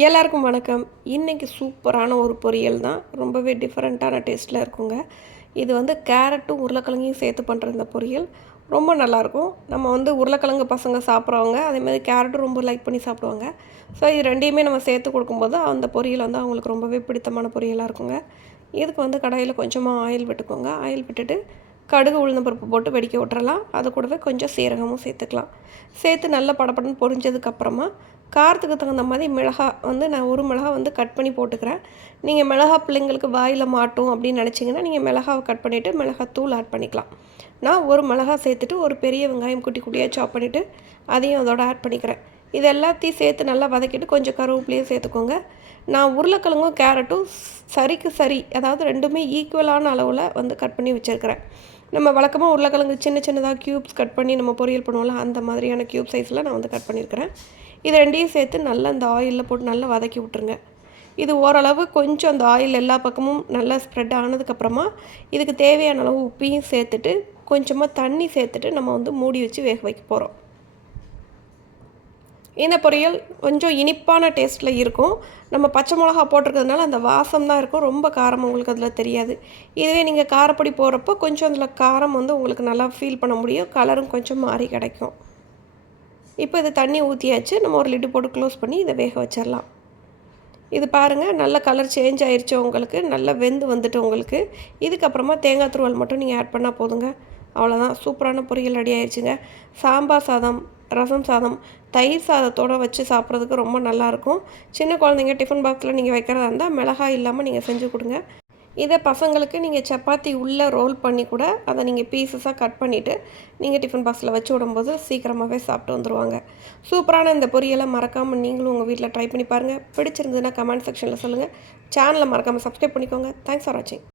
எல்லாருக்கும் வணக்கம். இன்றைக்கி சூப்பரான ஒரு பொரியல் தான். ரொம்பவே டிஃப்ரெண்ட்டான டேஸ்ட்டில் இருக்குங்க. இது வந்து கேரட்டும் உருளைக்கிழங்கையும் சேர்த்து பண்ணுற இந்த பொரியல். ரொம்ப நல்லாயிருக்கும். நம்ம வந்து உருளைக்கிழங்கு பசங்க சாப்பிட்றவங்க அதேமாதிரி கேரட்டும் ரொம்ப லைக் பண்ணி சாப்பிடுவாங்க. ஸோ இது ரெண்டையுமே நம்ம சேர்த்து கொடுக்கும்போது அந்த பொரியல் வந்து அவங்களுக்கு ரொம்பவே பிடித்தமான பொரியலாக இருக்குங்க. இதுக்கு வந்து கடாயில் கொஞ்சமாக ஆயில் விட்டுக்கோங்க. ஆயில் விட்டுட்டு கடுகு உளுந்த பருப்பு போட்டு வெடிக்க விட்டுறலாம். அது கூடவே கொஞ்சம் சீரகமும் சேர்த்துக்கலாம். சேர்த்து நல்லா படப்படன்னு பொரிஞ்சதுக்கப்புறமா காரத்துக்கு தகுந்த மாதிரி மிளகா வந்து நான் ஒரு மிளகா வந்து கட் பண்ணி போட்டுக்கிறேன். நீங்கள் மிளகா பிள்ளைங்களுக்கு வாயில் மாட்டும் அப்படின்னு நினச்சிங்கன்னா நீங்கள் மிளகாவை கட் பண்ணிவிட்டு மிளகாத்தூள் ஆட் பண்ணிக்கலாம். நான் ஒரு மிளகா சேர்த்துட்டு ஒரு பெரிய வெங்காயம் குட்டி குட்டியாக சாப் பண்ணிவிட்டு அதையும் அதோட ஆட் பண்ணிக்கிறேன். இது எல்லாத்தையும் சேர்த்து நல்லா வதக்கிட்டு கொஞ்சம் கருவேப்பிலையும் சேர்த்துக்கோங்க. நான் உருளைக்கிழங்கும் கேரட்டும் சரிக்கு சரி அதாவது ரெண்டுமே ஈக்குவலான அளவில் வந்து கட் பண்ணி வச்சுருக்கிறேன். நம்ம வழக்கமாக உருளைக்கிழங்கு சின்ன சின்னதாக க்யூப்ஸ் கட் பண்ணி நம்ம பொரியல் பண்ணுவோம்ல அந்த மாதிரியான க்யூப் சைஸில் நான் வந்து கட் பண்ணியிருக்கிறேன் இது ரெண்டையும் சேர்த்து நல்லா அந்த ஆயிலில் போட்டு நல்லா வதக்கி விட்ருங்க இது ஓரளவு கொஞ்சம் அந்த ஆயில் எல்லா பக்கமும் நல்லா ஸ்ப்ரெட் ஆனதுக்கப்புறமா இதுக்கு தேவையான அளவு உப்பையும் சேர்த்துட்டு கொஞ்சமாக தண்ணி சேர்த்துட்டு நம்ம வந்து மூடி வச்சு வேக வைக்க போகிறோம் இந்த பொரியல் கொஞ்சம் இனிப்பான டேஸ்ட்டில் இருக்கும். நம்ம பச்சை மிளகா போட்டிருக்கிறதுனால அந்த வாசம் தான் இருக்கும். ரொம்ப காரம் உங்களுக்கு அதில் தெரியாது. இதுவே நீங்கள் காரப்பொடி போடுறப்போ கொஞ்சம் அதில் காரம் வந்து உங்களுக்கு நல்லா ஃபீல் பண்ண முடியும். கலரும் கொஞ்சம் மாறி கிடைக்கும். இப்போ இது தண்ணி ஊற்றியாச்சு நம்ம ஒரு லிட்டு போட்டு க்ளோஸ் பண்ணி இதை வேக வச்சிடலாம் இது பாருங்கள் நல்ல கலர் சேஞ்ச் ஆயிடுச்சு உங்களுக்கு. நல்லா வெந்து வந்துட்டு உங்களுக்கு. இதுக்கப்புறமா தேங்காய் துருவல் மட்டும் நீங்கள் ஆட் பண்ணால் போதுங்க. அவ்வளோதான் சூப்பரான பொரியல் ரெடி ஆயிடுச்சுங்க சாம்பார் சாதம் ரசம் சாதம் தயிர் சாதத்தோடு வச்சு சாப்பிட்றதுக்கு ரொம்ப நல்லாயிருக்கும். சின்ன குழந்தைங்க டிஃபன் பாக்ஸில் நீங்கள் வைக்கிறதா இருந்தால் மிளகாய் இல்லாமல் நீங்கள் செஞ்சு கொடுங்க. இதை பசங்களுக்கு நீங்கள் சப்பாத்தி உள்ளே ரோல் பண்ணி கூட அதை நீங்கள் பீசஸாக கட் பண்ணிவிட்டு நீங்கள் டிஃபன் பாக்ஸில் வச்சு விடும்போது சீக்கிரமாகவே சாப்பிட்டு வந்துடுவாங்க சூப்பரான இந்த பொரியலை மறக்காமல் நீங்களும் உங்கள் வீட்டில் ட்ரை பண்ணி பாருங்கள் பிடிச்சிருந்ததுன்னா கமெண்ட் செக்ஷனில் சொல்லுங்கள் சேனலை மறக்காமல் சப்ஸ்கிரைப் பண்ணிக்கோங்க. தேங்க்ஸ் ஃபார் வாட்சிங்